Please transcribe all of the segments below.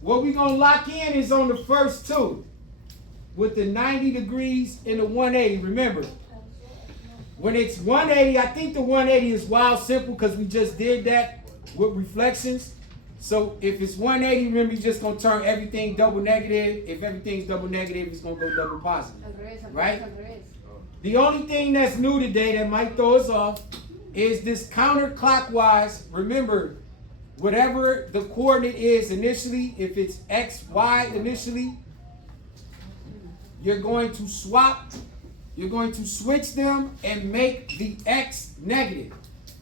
What we're going to lock in is on the first two with the 90 degrees and the 180. Remember, when it's 180, I think the 180 is wild simple because we just did that with reflections. So if it's 180, remember, you're just going to turn everything double negative. If everything's double negative, it's going to go double positive. Right? The only thing that's new today that might throw us off is this counterclockwise. Remember, whatever the coordinate is initially, if it's x, y initially, you're going to swap, you're going to switch them and make the x negative.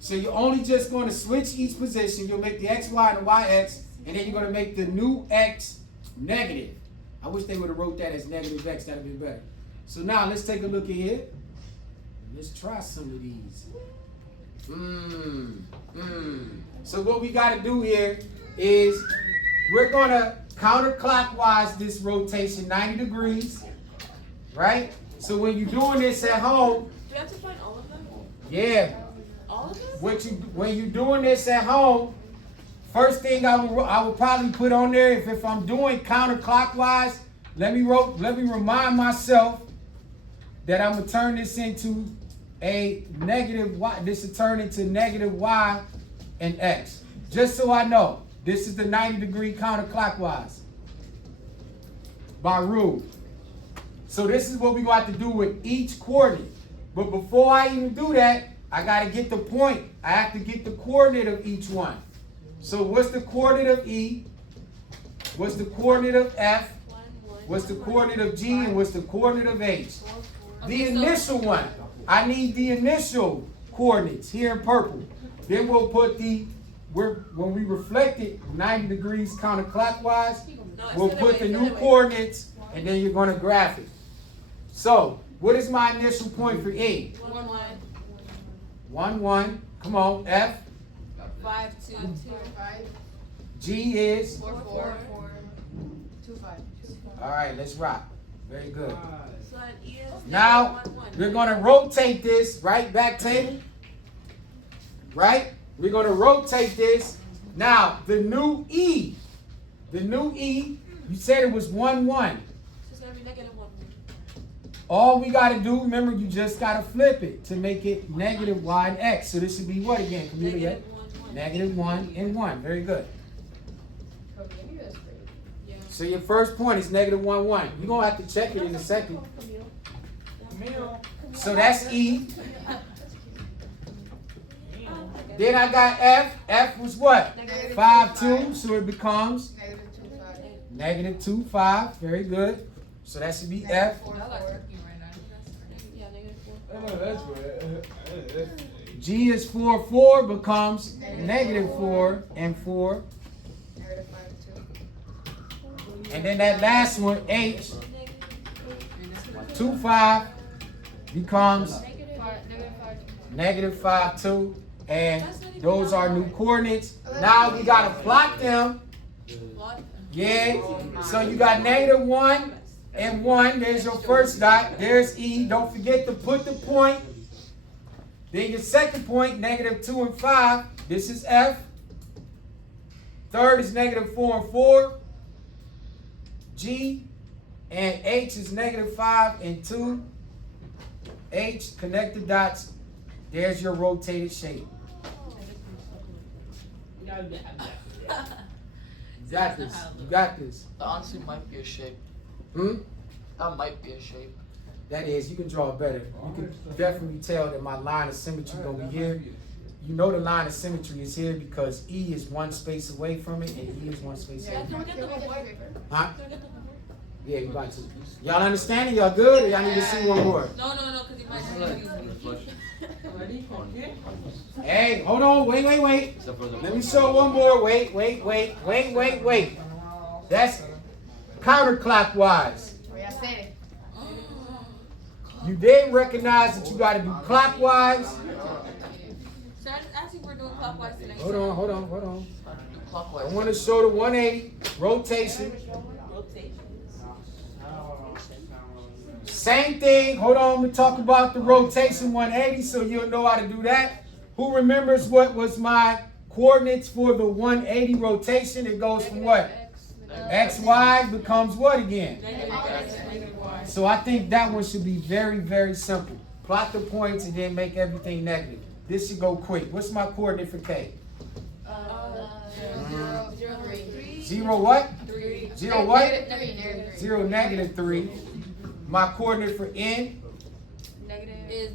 So you're only just going to switch each position. You'll make the x, y, and the y, x, and then you're going to make the new x negative. I wish they would have wrote that as negative x. That would have been better. So now let's take a look at here. Let's try some of these. So what we got to do here is we're going to counterclockwise this rotation 90 degrees, right? So when you're doing this at home, do you have to find all of them? Yeah. All of them? When you're doing this at home, first thing I would probably put on there, if I'm doing counterclockwise, let me remind myself that I'm going to turn this into a negative y. This will turn into negative y and x. Just so I know, this is the 90 degree counterclockwise by rule. So this is what we're going to have to do with each coordinate. But before I even do that, I got to get the point. I have to get the coordinate of each one. So what's the coordinate of E? What's the coordinate of F? What's the coordinate of G? And what's the coordinate of H? The initial one. I need the initial coordinates here in purple. Then we'll put when we reflect it 90 degrees counterclockwise, we'll put the new coordinates, and then you're going to graph it. So, what is my initial point for E? 1, 1. 1, 1. Come on. F? 5, 2, 2. G is? 4, 4. 2, 5. All right, let's rock. Very good. So an E is Now, 1, 1. we're going to rotate this, right? Back table. Right? We're going to rotate this. Now, the new E. The new E, you said it was 1, 1. So it's going to be negative 1. All we got to do, remember, you just got to flip it to make it negative y and x. So this should be what again, Camila? Negative 1, 1. Negative 1 and 1. Very good. Yeah. So your first point is negative 1, 1. You're going to have to check it in a second. So that's E. Then I got F. F was what? Negative 5, 2. So it becomes Negative 2, 5. negative 2, 5. Very good. So that should be F. 4, 4. Yeah, negative 4. Oh, that's right. G is 4, 4 becomes negative 4 and 4. Negative 5, 2. And then that last one, H, 2, 5 becomes negative 5, 2. And those are new coordinates. Now we got to plot them. Yeah. So you got negative 1 and 1. There's your first dot. There's E. Don't forget to put the point. Then your second point, negative 2 and 5. This is F. Third is negative 4 and 4. G. And H is negative 5 and 2. H, connect the dots. There's your rotated shape. You got this. You got this. That honestly might be a shape. That might be a shape. That is, you can draw it better. You can definitely tell that my line of symmetry gonna be here. You know the line of symmetry is here because E is one space away from it and E is one space away from it. Huh? Yeah, you got to. Y'all understand it? Y'all good? Or y'all need to see one more? No, because you might Hey, hold on. Wait. Let me show one more. Wait. That's counterclockwise. You didn't recognize that you got to do clockwise. So I just asked you if we're doing clockwise today. Hold on. Clockwise. I want to show the 180 rotation. Same thing. Hold on. We talk about the rotation 180 so you'll know how to do that. Who remembers what was my coordinates for the 180 rotation, it goes from what? X, Y becomes what again? Negative Y. So I think that one should be very, very simple. Plot the points and then make everything negative. This should go quick. What's my coordinate for K? 0, 3. 0 what? 3. 0 what? -3. 0, -3. My coordinate for N, Negative is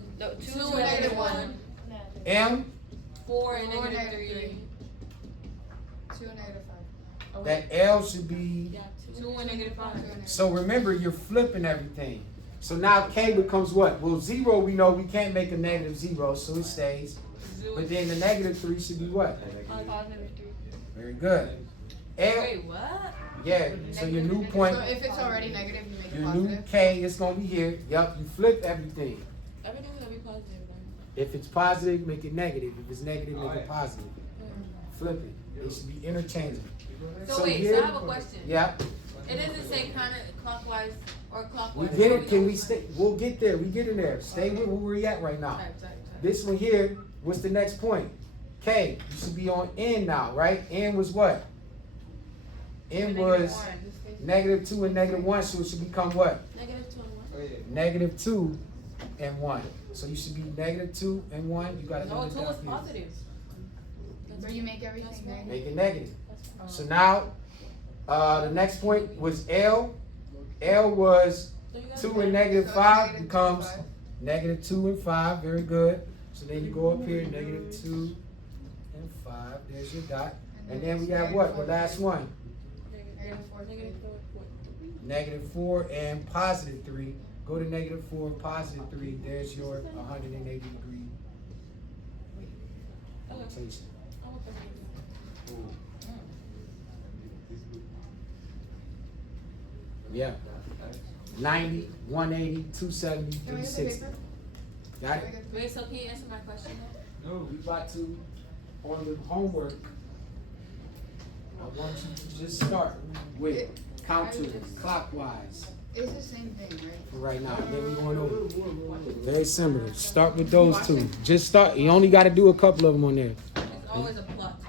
2 and negative 1. M, 4 and negative 3. 2 and -5. that L should be. Yeah, 2 and negative 5. So remember, you're flipping everything. So now K becomes what? Well, 0, we know we can't make a -0, so it stays. But then the -3 should be what? Positive 3. Very good. L, Wait, what? yeah, so your new point, So if it's already negative, you make it your new positive. K is going to be here. Yup, you flip everything. Everything's gonna be positive, right? If it's positive, make it negative. If it's negative, make it positive. Flip it. It should be interchangeable. So wait, here- so I have a question. Yeah, It doesn't say counterclockwise or we clockwise. get it. Can we stay? We'll get there. We get in there. Stay with where we're at right now. Type. This one here, what's the next point? K, you should be on N now, right? N was what? N was -2 and -1, so it should become what? Negative 2 and 1. -2 and 1. So you should be -2 and 1. You gotta No, leave it 2 down was here. positive. So you make everything That's negative. Make it negative. That's So now, the next point was L. L was So you got 2 and So it's -5 -2 becomes and -2 and 5. Very good. So then you go up here, -2 and 5. There's your dot. And then we have what? The last one. -4 and +3. Go to -4 and +3. There's your 180 degree rotation. Yeah. 90, 180, 270, Can we get the 360. paper? Got it? Wait, so can you answer my question? No, we about to, on the homework, I want you to just start with counter clockwise It's the same thing, right? for right now. Then we're going over. Very similar. Start with those two. Just start. You only got to do a couple of them on there. It's always a plot.